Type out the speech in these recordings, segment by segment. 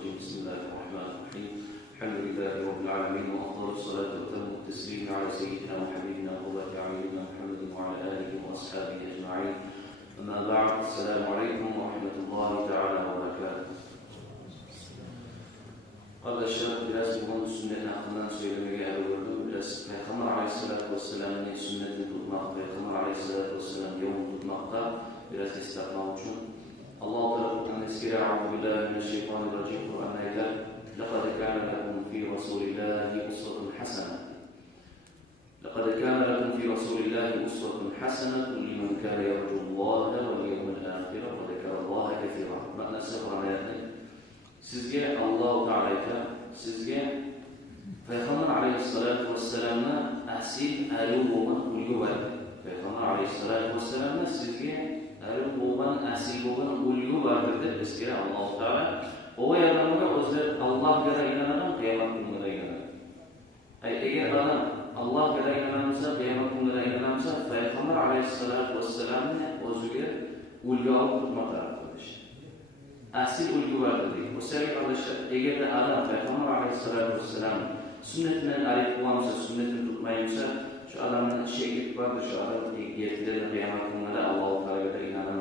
الرجيم بسم الله الرحمن الرحيم الحمد لله رب العالمين وأفضل الصلاة وأتم التسليم على سيدنا وحبيبنا وقرة أعيننا محمد وعلى آله وأصحابه أجمعين أما بعد السلام عليكم ورحمة الله تعالى وبركاته. Kardeşler biraz bu sünnetin hakkından söylemeye yer verdim. Biraz Peygamber Aleyhisselatü Vesselam'ın sünnetini tutmak, Peygamber Aleyhisselatü Vesselam yolunu tutmakta biraz istihdam için. Allah-u Teala Kur'an eskiri Euzubillahimineşşeytanirracim Kur'an'a eder. لَقَدْ كَانَ لَكُمْ فِي رَسُولِ اللّٰهِ أُسْوَةٌ حَسَنَةٌ لَقَدْ كَانَ لَكُمْ فِي رَسُولِ اللّٰهِ أُسْوَةٌ حَسَنَةٌ لِمَنْ كَانَ يَرْجُو اللّٰهَ وَالْيَوْمَ الْآخِرَ وَذَكَرَ اللّٰهَ كَثِيرًا. Ma'nası Kur'an ayeti. Sizge Allah-u Teala'ya, sizge Peygamber Aleyhisselatü Vesselam'a asil arı olan ulgu var. Peygamber Aleyhisselatü Vesselam'a sizge arı olan, asil olan ulgu vardır der. Eskere Allah-u Teala. O adamlara özler Allah kadar inanan kıyamet gününe inanan. Eğer adam Allah kadar inanamsa, kıyamet gününe inanamsa, Peygamber Aleyhisselatü Vesselam'a özgür ulgu alıp tutmak arkadaşlar. Asil ulgu vardır diyor. O sebeple arkadaşlar, eğer de adam Peygamber Aleyhisselatü Vesselam sünnetinden arif olamsa, sünnetini tutmayımsa, şu adamın şeylik vardır, şu adamın yetilerine kıyamet gününe Allah-u Teala'ya inamayın.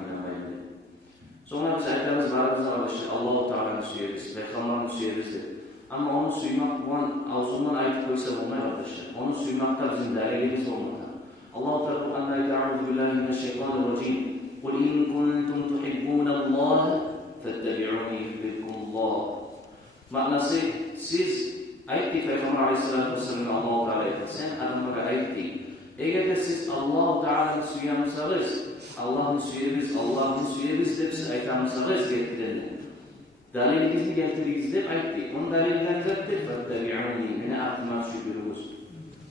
Sonra biz ayetlerimiz varımız arkadaşlar, Allah-u Teala'nın suyeriz, Peygamber'in suyeriz. Ama onu suymak, bu an ağzından ayet koysa olmaz arkadaşlar. Onu suymakta bizim değerlerimiz olmalı. Allah-u Teala Kur'an'da Euzubillahimineşşeytanirracim قُلْ اِنْ كُنْتُمْ تُحِبُّونَ اللّٰهَ فَاتَّبِعُونِي يُحْبِبْكُمُ اللّٰهِ. Manası, siz ayet değil Peygamber Aleyhisselatü Vesselam'ın Allah-u Teala'ya, sen adamlara ayet değil. Eğer de siz Allah-u Teala'nın suyanırsanız, Allah'ın suyeriz de siz aytamırsanız getirdiniz. Dalilinizi getirdiğiniz de ayet değil. Onun dalilleri zaten فَاتَّبِعُونِي mene artımak şükürümüz.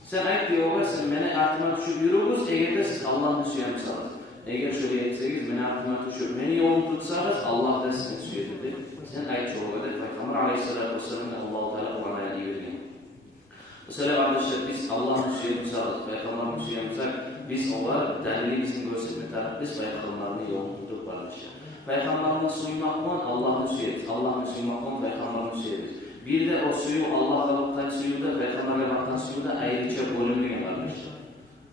Sen ayet diyor, sen mene artımak şükürümüz, eğer de siz Allah'ın suyanırsanız. Eğer şöyle etseniz, mene artımak şükür, mene yolunu tutsanız, Allah da sizin suyeridir. Sen ayet çoğudur. Peygamber Aleyhisselatü Vesselam'ın Allah-u Teala Kur'an'a ayeti verin. Mesela arkadaşlar biz Allah'ın suyerimizi Peygamber'in suyerimizi biz olar dalilimizin gösterme taraf biz Peygamber'in yolunu tutup arkadaşlar. Peygamber'in suymaktan Allah'ın suyeriz. Allah'ın suymaktan Peygamber'in suyeriz. Bir de o suyu Allah'a baktan suyu da Peygamber'e baktan suyu da ayrıca bölünmeyen arkadaşlar.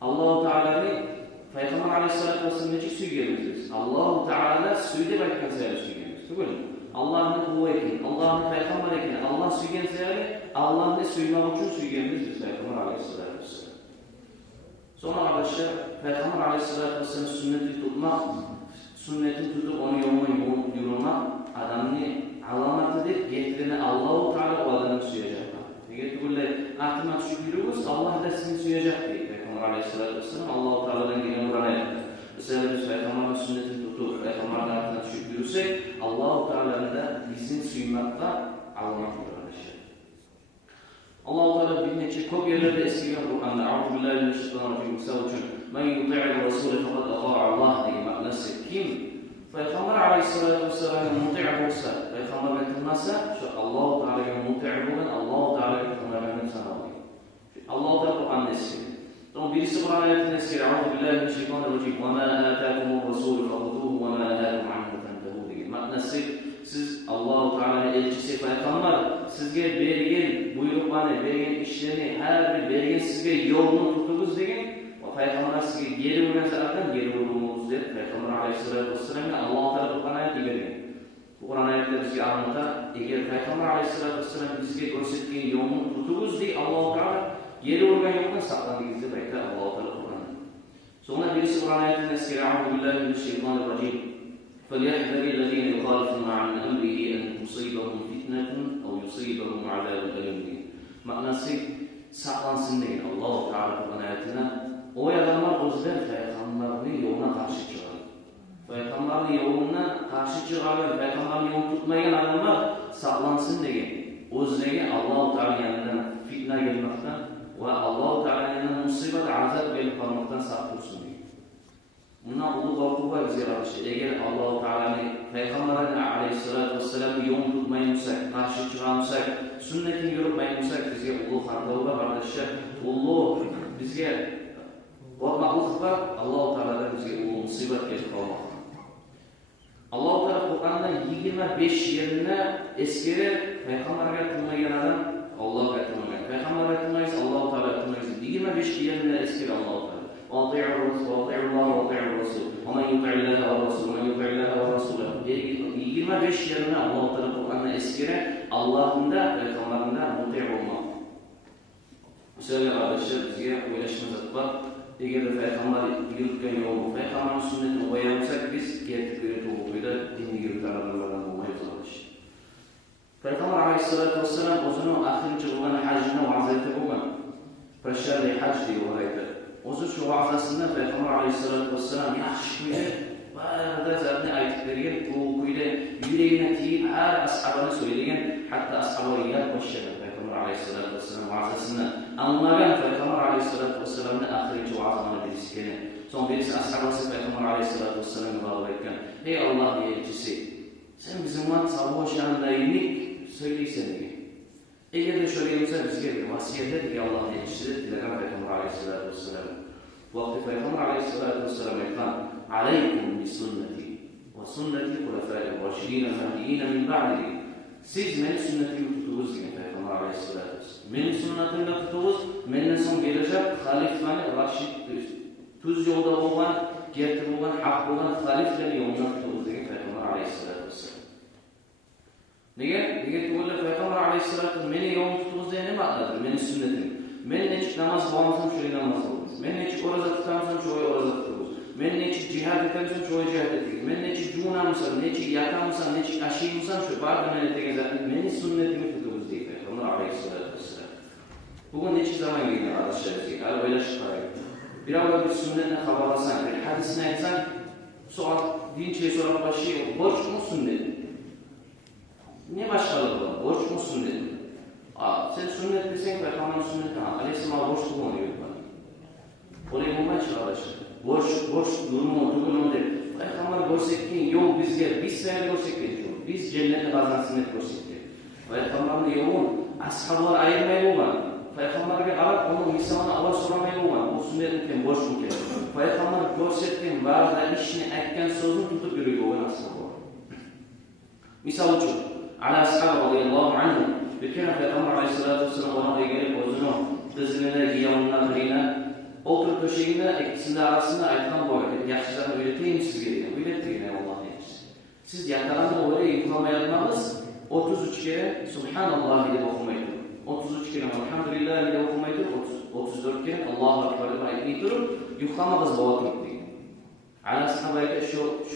Allah-u Teala'nın Peygamber Aleyhisselatü Vesselam'ın için suyu gelmiştir. Allah-u Teala suyu da baktan suyu gelmiştir. Değil mi? Allah'ın kuvveti, Allah'ın Peygamber'e Allah suyu gelmiştir. Allah'ın suymak için suyu gelmiştir Peygamber Aleyhisselatü Vesselam. Sonra arkadaşlar Peygamber Aleyhisselatü Vesselam sünneti tutmak, sünneti tutup onu yoluna yürümek adamın alamatıdır. Getirene Allah-u Teala o adamı suyacak. Eğer böyle artımak şükürümüz Allah da sizin suyacak diye Peygamber Aleyhisselatü Vesselam Allah-u Teala'dan gelen Kur'an'a mesela biz Peygamber'in sünnetini tutup Peygamber'in artımak şükürürsek Allah-u Teala'nın da bizim suymakta alamatıdır arkadaşlar. Allah-u Teala bir neçe çok yerlerde eskilen Kur'an'da Euzubillahimineşşeytanirracim misal için men yuti'ir Resulü fakat ata'a Allah diye manası kim? Peygamber Aleyhisselatü Vesselam'a muti' olsa, Peygamber'e kılmazsa şu Allah-u Teala'ya muti' olan Allah-u Teala'ya kılmazsa sana oluyor. Allah-u Teala Kur'an'da eskilen. Sonra birisi Kur'an ayetini eskilen Euzubillahimineşşeytanirracim وَمَا آتَاكُمُ الرَّسُولُ فَخُذُوهُ وَمَا نَهَاكُمْ عَنْهُ فَانْتَهُوا diye manası siz Allah-u Teala'nın elçisi Peygamber sizge bergen buyruklarını, bergen işlerini, her bir bergen sizge yolunu tutunuz degen o Peygamber sizge geri vuran zaten geri vurduğumuz der. Peygamber Aleyhisselatü Vesselam'a Allah-u Teala Kur'an ayeti vergen. Bu Kur'an ayetleri bizge anlatar. Eğer Peygamber Aleyhisselatü Vesselam bizge gösterdiğin yolunu tutunuz diye Allah-u Teala geri vuran yoldan saklandığınız der. Belki Allah-u Teala Kur'an. Sonra birisi Kur'an ayetini eskere Euzubillahimineşşeytanirracim فَلْيَحْذَرِ الَّذ۪ينَ يُخَالِفُونَ عَنْ أَمْرِهِ أَنْ تُصِيبَهُمْ فِتْنَةٌ أَوْ يُصِيبَهُمْ عَذَابٌ أَلِيمٌ. Manası saklansın değil Allah-u Teala Kur'an ayetine. O adamlar özler Peygamber'in yoluna karşı çıkar. Peygamber'in yoluna karşı çıkar. Peygamber'in yolunu tutmayan adamlar saklansın diye. Özleri Allah-u Teala yanından fitne gelmekten ve Allah-u Teala yanından musibet, azap gelip kalmaktan saklıyorsun diye. Bundan ulu korku var bize arkadaşlar. Eğer Allah-u Teala'nın Peygamber'in Aleyhisselatü Vesselam'ı yolunu tutmayımsak, karşı çıkarımsak, sünnetini yürütmeyimsak bizge ulu hardağı var arkadaşlar. Ulu bizge korkmaklık var. Allah-u Teala'dan bizge ulu musibet gelip kalmak. Allah-u Teala Kur'an'da Kur'an'da 25 yerine eskere Peygamber'e kılmayan adam Allah'a kılmayan. Peygamber'e kılmayız, Allah-u Teala kılmayız. 25 yerine eskere Allah-u Teala. وَاطِعُوا اللّٰهَ وَاطِعُوا الرَّسُولَ وَمَنْ يُطِعِ اللّٰهَ وَالرَّسُولَ وَمَنْ يُطِعِ اللّٰهَ وَالرَّسُولَ 25 yerine Allah-u Teala Kur'an'da eskere Allah'ında Peygamber'inde muti' olmak. Mesela arkadaşlar bizge oylaşmazak var. Eğer de Peygamber yürütken yolu, Peygamber'in sünnetini koyarsak biz gerçek yürütü okuyla dinli yürütü aralarından olmayız arkadaşlar. Peygamber aleyhissalatu vesselam o'zini akhirinchi bo'lgan hajini va'zaytib bo'lgan. Bashar haj deb o'ylaydi. O'zi shu va'zasida Peygamber aleyhissalatu vesselam yaxshi kuyda barda zarni aytib bergan, bu kuyda yuragini tiyib har ashabini so'ylagan, hatto ashabi yad boshlagan Peygamber aleyhissalatu vesselam va'zasini anlagan Peygamber aleyhissalatu vesselamning akhirinchi va'zini bilishgani. So'ng birisi ashabasi Peygamber aleyhissalatu vesselamga borib aytgan: "Ey Allohning elchisi, sen bizimga savoşandaylik söyleysen diye. Eğer de şöyle olsa bizge bir vasiyette diye Allah'ın elçisi dileyen Peygamber aleyhissalatu vesselam. Bu vakti Peygamber aleyhissalatu vesselam ekran aleykum bi sünneti ve sünneti hulefâi raşidîne mehdiyîne min ba'di. Siz benim sünnetimi tutunuz diye Peygamber aleyhissalatu vesselam. Benim sünnetimle tutunuz, benden son gelecek halifani raşid tuz yolda olan, gerçek olan, hak olan haliflerin yoluna tutunuz diye Peygamber aleyhissalatu vesselam. Nega tuğla Peygamber aleyhissalatu meni yolun tuttuğuz diye ne ma'nadır? Meni sünnetim. Men neçik namaz kılmasam şöyle namaz kılırız. Men neçik oraza tutamsam şöyle oraza tuturuz. Men neçik cihad etemsam şöyle cihad ederiz. Men neçik cunamsam, neçik yatamsam, neçik aşıyımsam şöyle barda men etegen zaten meni sünnetimi tuturuz diye Peygamber aleyhissalatu vesselam. Bugün neçik zaman geldi arkadaşlar diye. Hadi böyle çıkarayım. Bir avla bir sünnetle haberlasan, bir hadisini etsen, soğuk dinçeye soran başı borç mu sünnet? Ne başkaları var? Borç mu sünnet mi? Sen sünnet desen Peygamber'in sünneti ha. Aleyhisselam borç kullanıyor bana. Oraya bulmaya çalışır. Borç durumu, durumu değil. Peygamber görsekken yol bizge, biz sene görsekken yol. Biz cennete kazansın et görsekken. Peygamber'in yolun ashablar ayırmayı olan. Peygamber'e alıp onun misalını Allah soramayı olan. O sünnetin borç mu ki? Peygamber görsekken bazı işini etken sözünü tutup yürüyor olan ashablar. Misal için. Ala ashab radıyallahu anhum bir kere Peygamber aleyhissalatu vesselam ona gelip özünü kızına yanına birine oturup döşeğinde ikisinin arasında ayetken koydu. Yaxşıdan öğreteyim sizge diye. Öğretti yine Allah'ın elçisi. Siz yakalanda öyle yıkılma yapmanız 33 kere Subhanallah diye okumaydı. 33 kere Elhamdülillah diye okumaydı. 34 kere Allahu Ekber diye ayetini durup yıkamadınız bu oturup diye. Ala ashab ayette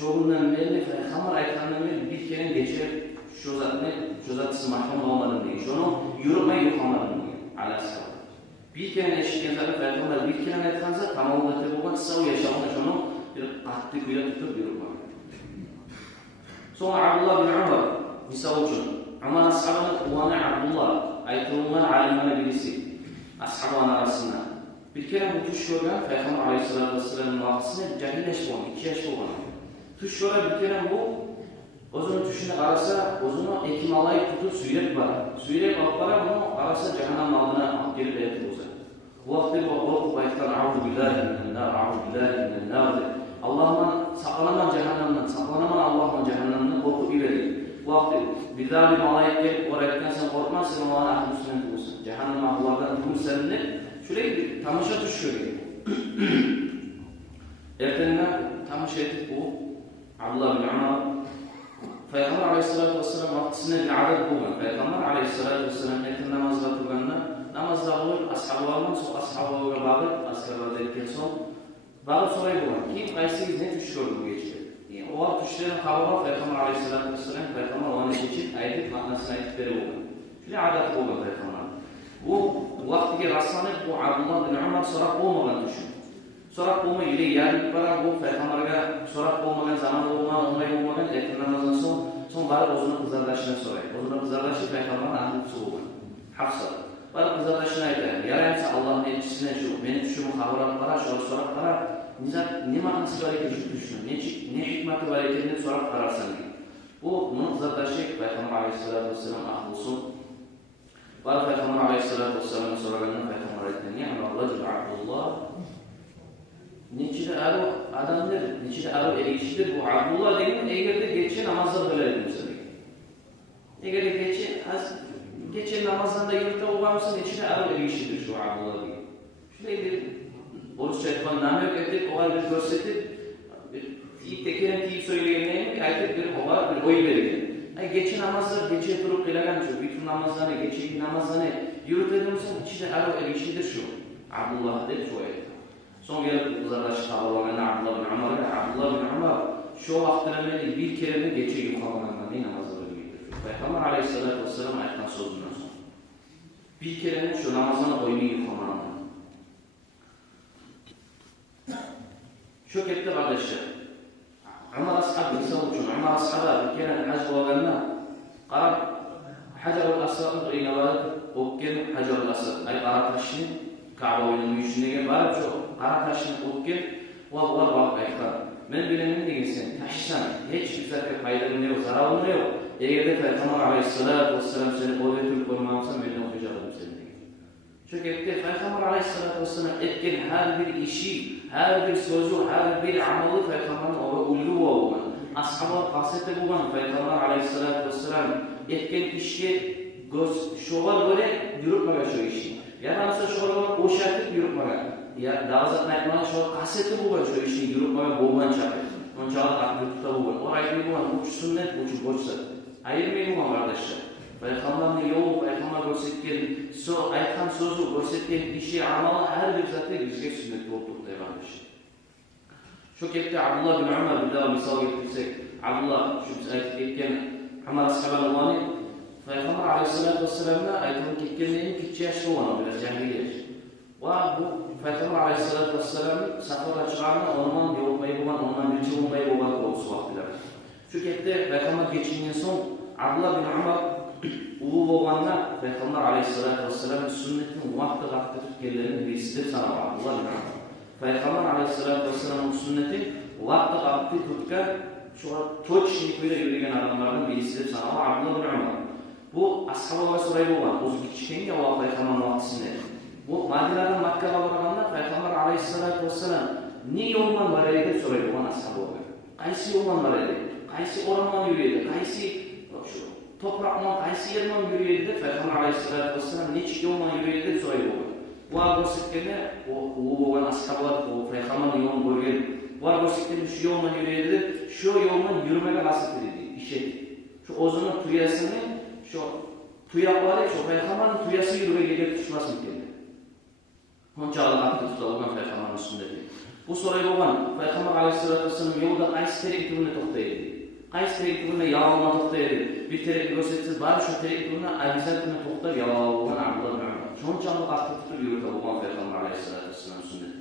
şoğundan belli Peygamber ayetkandan belli bir kere geçer şu zatı mahkum olmadım diye. Şunu yürümeyi yıkamadım diye. Aleyhisselam. Bir kere eşitken zaten Peygamber bir kere etkansa tamamında tabi olan sağ yaşamına şunu bir katlı kuyla tutup yürümek. Sonra Abdullah bin Umar misal için. Umar ashabının uvanı Abdullah ayetulundan alimana birisi. Ashabın arasında. Bir kere bu tuş görgen Peygamber aleyhissalatü vesselam'ın vaktisine cahil yaş olan, 2 yaş olan. Tuş gören bir kere bu O'zini tushini qarasa, o'zini ekim alayib tutib suylab boradi. Suylab olib borib, uni qarasa jahannam oldiga olib kelib aytib o'zi. Bu vaqtda bu qo'rqib aytgan a'udhu billahi minan nar, a'udhu billahi minan nar. Allohdan saqlanaman jahannamdan, saqlanaman Allohdan jahannamdan qo'rqib yuradi. Bu vaqtda billahi malayib kelib o'rayotgan sen qo'rqmasin, mana ahli sunnat bo'lsin. Jahannam ahlilardan tursanni, shunday tamasha tush ko'rgan. Ertaga tamasha etib bu Abdullah bin Umar Peygamber aleyhissalatu vesselam vaktisine bir adet bulgan. Peygamber aleyhissalatu vesselam yakın namazda turganda namazda olur, ashablardan sonra ashablarga bağırıp, askarlarda etken son bağırıp soray bulgan. Kim qaysiz ne tush ko'rdi bu geçti? O tushlarni qabul Peygamber aleyhissalatu vesselam Peygamber onu seçip aytib ma'nosini aytib berib bo'lgan. Shunday adat bo'lgan Peygamber. Bu vaqtiga raslanib bu Abdullah bin Umar so'rab bo'lmagan tush. So'rab bo'lmay yurib yarim barar bu Peygamberga so'rab bo'lmagan zaman bo'lmagan, unday bo'lmagan yakın namazdan so'ng barib o'zini qizarlashini so'raydi. O'zini qizarlashi Peygamberning ahlisi bo'lgan. Hafsa. Barib qizarlashini aytadi. Yaraysa Allohning elchisini shu, meni tushimni xabarlab qara, shu so'rab qara. Ne ma'nosi bor ekan shu tushni? Ne hikmati bor ekanini so'rab qararsan deydi. Bu buni qizarlashi Peygamber aleyhissalatu vesselam ahlisi. Barib Peygamber aleyhissalatu vesselam so'raganda Peygamber aytdi: "Ni'mal rajul Abdullah." Neçide aro adamdır, neçide aro erişidir. Bu Abdullah deyin, eğer de geçe namazda kılaydı mesela. Eğer de geçe namazdan da yurtta olmamsa neçide aro erişidir şu Abdullah deyin. Şöyle oruç çaytıkan namı yok ettik, o halde gösterdik. İlk tekiren tiyip söyleyenleyin, ayet bir oba bir oy verir. Geçe namazlar, geçe durup kılagan şu, bütün namazlarını, geçe namazlarını yurt edilmişse içinde aro erişidir şu. Abdullah dedi şu ayet. Son gelip uzarlaş kavramına Abdullah bin Umar şu vaktlerinde bir kere de geçe yukarılanlar ne namazları bildirir. Peygamber aleyhissalatü vesselam ayettan sözünden sonra. Bir kere de şu namazına oyunu yukarılanlar. Şu kette kardeşler. Umar ashabı misal için Umar ashabı bir kere hac olanlar qarab Hajarul Aswad'ın qiyna barib o'tgan Hajarul Aswad ay qara tashni Ka'ba o'yinining yushiga barib shu qara tashni o'tgan va ular aytgan men bilaman degan sen tashsan hech bizlarga foydasi yo'q, zarari yo'q. Agarda Payg'ambar alayhissalatu vassalam seni o'rgatib qo'ymasa mendan hijobat seni. Shu gapda Payg'ambar alayhissalatu vassalam aytgan har bir ishi, har bir so'zi, har bir amali Payg'ambarning ulgu bo'lgan. Ashoblar qasida bo'lgan Payg'ambar alayhissalatu vassalam etken işe göz şoğal böyle yürütmeye şu işi. Ya da nasıl şoğal o şartı yürütmeye. Ya daha zaten aytmadan şoğal kaseti bu var şu işi yürütmeye boğman çakır. Onun çağda aktivite bu var. O ayrı bu var. Uç sünnet, uç boşsa. Ayırmayın bu arkadaşlar. Peygamber'in yolu, Peygamber gösterken, aytan sözü gösterken işi, amalı her bir zaten bizge sünnet olduk diye kardeşler. Şu kepte Abdullah bin Umar bir daha misal getirsek. Abdullah şu biz ayetken Umar ashabı olanı Peygamber aleyhissalatu vesselam'la ayetini ketkenlerin küçük yaşlı olanı biraz cahiliye. Ve bu Peygamber aleyhissalatu vesselam'ın safhada çıkarına orman yolmayı bulan, ondan bir çıkılmayı bulan koğusu vaktiler. Şu kette Peygamber geçingen son Abdullah bin Umar ulu olanla Peygamber aleyhissalatu vesselam'ın sünnetin vakti tutkenlerin birisidir sana Abdullah bin Umar. Peygamber aleyhissalatu vesselam'ın sünnetin vakti tutken şu точно böyle yürüyen adamlardan birisidir sana Abdullah bin Umar. Bu ashablara soraylı olan, o küçükken o Peygamber vaktisinde. Bu Medine'den Mekke'ye varanda Peygamber aleyhissalatu vesselam ne yoldan var edip soraylı olan ashablara. Kaysi yoldan var edip, kaysi orandan yürüyedi, kaysi topraktan, kaysi yerden yürüyedi Peygamber aleyhissalatu vesselam ne yoldan yürüyedi soraylı olan. Bu agositlerine o olan ashablar, o Peygamber'in yolunu görgen. Bu agositlerin şu yoldan yürüyedi, şu yoldan yürümeye nasip edildi, işe. Şu ozunun tuyasını, şu tuyakları, şu Peygamber'in tuyası yürüye gelip tutmasın kendi. Onun çağda aklı tutulan Peygamber'in sünneti. Bu soruyu olan Peygamber aleyhissalatu vesselam yolda kaysi terektürüne toktaydı. Kaysi terektürüne yağılma toktaydı. Bir terektür göstersiz bari şu terektürüne aybizatına toktar yağılma olan Abdullah bin Umar. Şunun çağda aklı tutup yürüte olan Peygamber aleyhissalatu vesselam sünneti.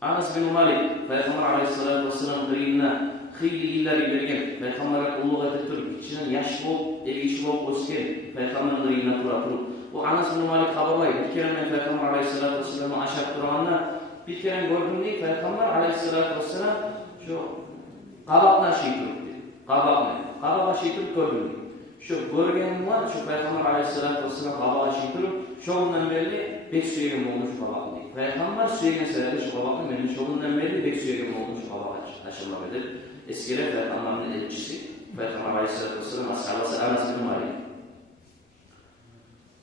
Anas bin Malik, Peygamber aleyhissalatu vesselam kıyığına xiylileri bergen, Peygamber'e kulluk ettirip, içinden yaş bolup, eviş bolup o'sgan, Peygamber'in kıyığına turib. Bu Anas bin Malik haberlaydı. Bir kere ben Peygamber aleyhissalatu vesselam'ı aşağı durağında bir kere gördüm diye Peygamber aleyhissalatu vesselam şu kabakla şey duruptu. Kabakla şey durup gördüm. Şu görgenim var, şu Peygamber aleyhissalatu vesselam kabakla şey durup, şoğundan belli bek suyegen olmuş kabakla diye. Peygamber suyegen sebebi şu kabakla benim şoğundan belli bek suyegen olmuş kabakla taşınmalıdır. Eskiler Peygamber'in elçisi, Peygamber aleyhissalatu vesselam ashabası Anas bin Malik.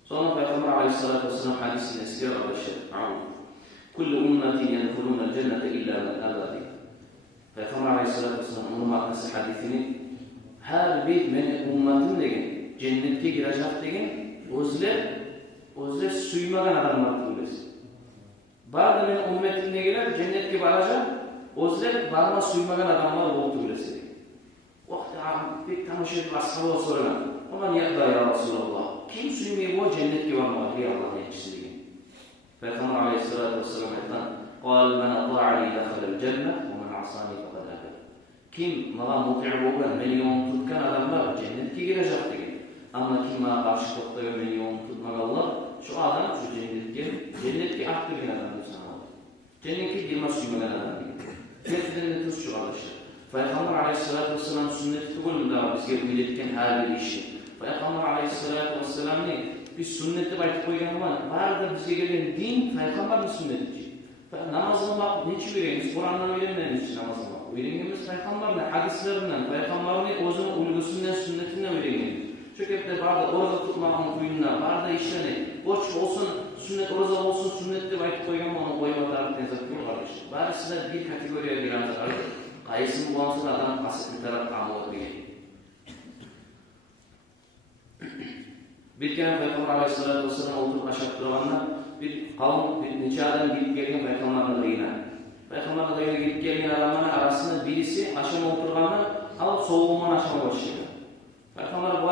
Sonra Peygamber aleyhissalatu vesselam hadisini eskiler arkadaşlar. Kullu ummetin yedhulûnel cennete illa men abâ. Peygamber aleyhissalatu vesselam onun maknası hadisini her bir ummetin degen cennetke girecek degen özler suymagan adamlar biliriz. Bazı men ummetin degeler cennetke baracak özler barma suymagan adamlar oldu biliriz. Vakti pek tanışıp ashabı sorulan. Aman yakda ya Resulallah. Kim suymayı bu cennetke varma diye Allah'ın elçisi degen. Peygamber aleyhissalatu vesselam aytgan: "Qal men ata'ani dakhalal cennet ve men asani faqad aba." Kim bana muti' bo'lgan, meni yo'lini tutgan adamlar cennetga girecek degen. Ama kim bana qarshi to'xtagan, meni yo'lini tutmaganlar, shu adam shu cennetga haq bergan adam deb sanaladi. Cennetga girmas suymagan adam degen. Tezlikle tuz şu arkadaşlar. Peygamber aleyhissalatu vesselam sünneti tugulunda bizge öğretken her bir işi. Peygamber aleyhissalatu vesselam'ın bir sünneti baytıp koygan var. Vardır bizge gelen din Peygamber'in sünneti. Namazını bak neçe öğrenimiz, Kur'an'dan öğrenmemiz için namazını bak. Öğrenimiz peygamberden, hadislerinden, peygamberin özünün ulgusundan, sünnetinden öğrenimiz. Çünkü hep de barda orada tutmağın kuyununa, barda işleni, boş olsun, sünnet orada olsun, sünnet de ayıp koygan onu koyup atarıp tenzakıyor kardeşim. Barısı da bir kategoriye girendir artık. Kayısın buğansın adam kasıtlı taraf kamuğu diye. Bir kere Peygamber Aleyhisselatü Vesselam oturup aşağı durağında bir kavim, bir neçe adam gidip gelgen Peygamber'in adayına. Peygamber'in adayına gidip gelgen adamların arasında birisi aşama oturğanda alıp soğuğundan aşama başlıyor. Peygamber bu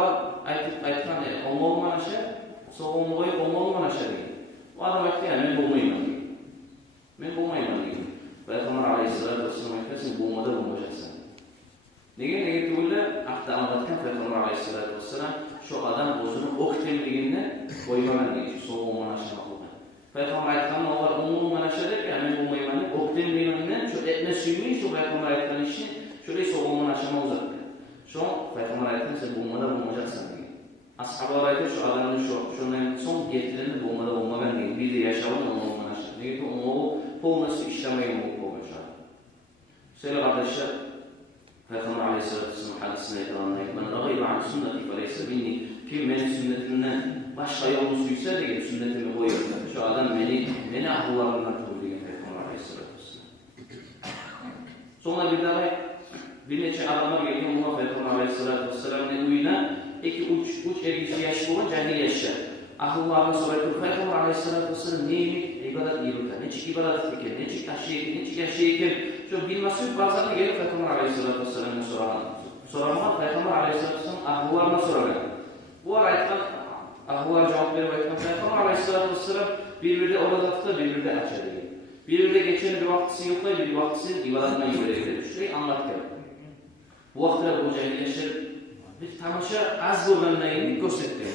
ayetken olmağından aşağı, soğuğunu koyup olmağından aşağı değil. Bu adam ayette yani ben bulmayayım diyor. Ben bulmayayım diyor. Peygamber Aleyhisselatü Vesselam ayetken bulmada bulmayacaksın. Nege böyle akta anlatırken Peygamber Aleyhisselatü Vesselam şu adam özünü ok temliğinden koymaman diyor. Soğuğundan aşağı olmadan. Peygamber ayetken onlar umurundan aşağı der ki ben bulmayayım diyor. Ok temliğinden şu etme suymayın şu Peygamber ayetken işi şöyle soğuğundan aşağı uzak. Şu Peygamber ayetken sen bulmada bulmayacaksın diyor. Ashab-ı ayette şu adamın şundan son getirini bulmada bulmadan diyor. Bir de yaşamanın umurundan aşağı. Nege ki onu polnası işlemeyin olmuş. Söyle kardeşler, Peygamber Aleyhisselatü Vesselam hadisine yakalanlayıp "Men ragîbe an sünneti feleyse minni." Kim benim sünnetimden başka yolunu suysa diye sünnetimi koyuyor. Şu adam beni ahullarından kabul ediyor Peygamber Aleyhisselatü Vesselam. Sonra bir daha bir neçe adamlar geliyor buna Peygamber Aleyhisselatü Vesselam'ın uyuna uç ergisi yaşı olan cahil yaşı. Ahullarına soruyor Peygamber Aleyhisselatü Vesselam neymiş? İbadet yürüten, neçik ibadet eker, neçik aşıyken, neçik yaşayken. Şu bilmesi bazen gelip Peygamber Aleyhisselatü Vesselam'ın soramaz. Peygamber Aleyhisselatü Vesselam ahullarına soruyor. Bu arayetten ahullar cevap veriyor. Peygamber Aleyhisselatü Vesselam birbirine orada tutar, birbirine açar diyor. Birbirine geçen bir vaktisi yoklar, bir vaktisi ibadetine gidiyor. Şurayı anlatıyor. Bu vaktide bu cahiliyetler bir tamaşa az görünmeyi gösteriyor.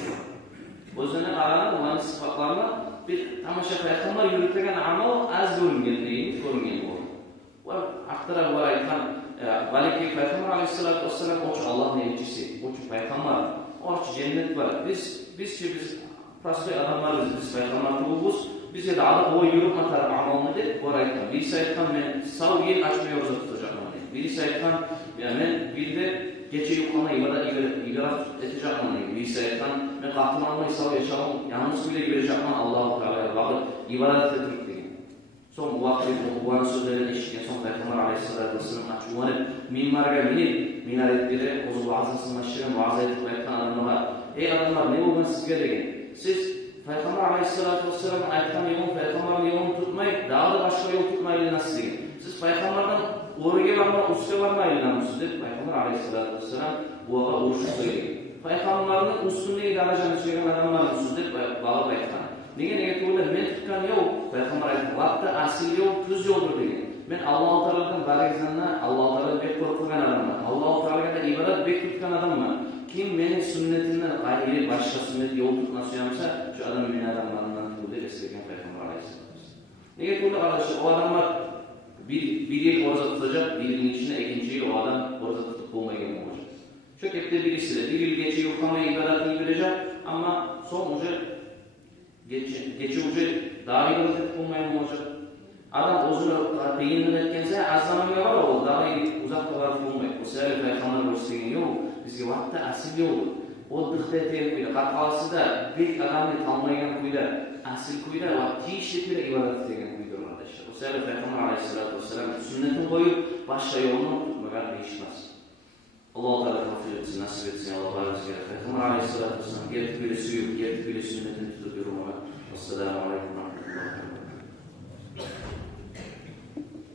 O yüzden aranan olan sıfatlarla bir tamaşa Peygamber yürütürken ama az görüngenliğini görüngen olur. Bu aktarlar var ayıkan belki Peygamber Aleyhisselatü Vesselam o Allah'ın elçisi, o Peygamber, o cennet var. Biz tasvir adamlarız, biz Peygamber tuğubuz. Bize de alıp o yürüp atar amalını de var ayıkan. Birisi ayıkan ben sağ yer açmaya uzak tutacağım. Birisi ayıkan yani bir de gece yukarına ibadet edecek anlayın. Birisi ayıkan ben kahtılanmayı sağ yaşamam, yalnız bile görecek Allah-u Teala'ya bakıp ibadet edecek diye. Son bu vakti okuyan sözlerini eşitken son Peygamber Aleyhisselatü Vesselam açıklanıp minmarga minaretlere o vaazısını aşırın vaaz edip ayıkan adamlara ey adamlar ne oldu sizge degen. Siz Peygamber Aleyhisselatü Vesselam'ın ayıkan yolunu, Peygamber'in yolunu tutmayıp daha da başka yol tutmayı nasıl degen. Siz Peygamber'den oraya varma, usta varma ilanmışsınız. Peygamber Aleyhisselatü Vesselam bu ağa uğuşu söyledi. Peygamber'in üstünlüğü daracağını söyleyen adamlar mısınız? Bağı Peygamber. Nege tuğla men tutkan yol, Peygamber ayetken vakti asil yol, tüz yoldur degen. Men Allah-u Teala'dan barizanla, Allah-u Teala'dan bek korktugan adamlar. Allah-u Teala'dan ibadet bek tutkan adamlar. Kim benim sünnetimden gayri başka sünnet yol tutma suyamışsa, şu adam beni adamlarından tuğla esirgen Peygamber Aleyhisselatü Vesselam. Nege tuğla arkadaşlar, o adamlar bir yıl orada tutacak, bir yılın içinde ikinciyi o adam orada tutup bulmayı olacak. Çok hep de birisi de bir yıl geçe yukarıya ibadetini bilecek ama son hoca geçe hoca daha iyi ibadet bulmayı olacak. Adam özünü beyinle etkense az zamanı var o daha iyi uzak ibadet bulmayı. O sebeple Peygamber göstergen yok. Bizge vakti asil yolu. O dıhtetleri kuyda, kalkası da bir adamı tanımayan kuyda, asil kuyda vakti işletiyle ibadet etken kuyda. O sebeple Peygamber Aleyhisselatü Vesselam sünnetini koyup başka yolunu tutmadan değişmez. Allah-u Teala tavsiye etsin, nasip etsin, Allah'a razı gelsin. Peygamber Aleyhisselatü Vesselam gelip böyle suyup, gelip böyle sünnetini tutup yorumlar. Esselamu Aleykum.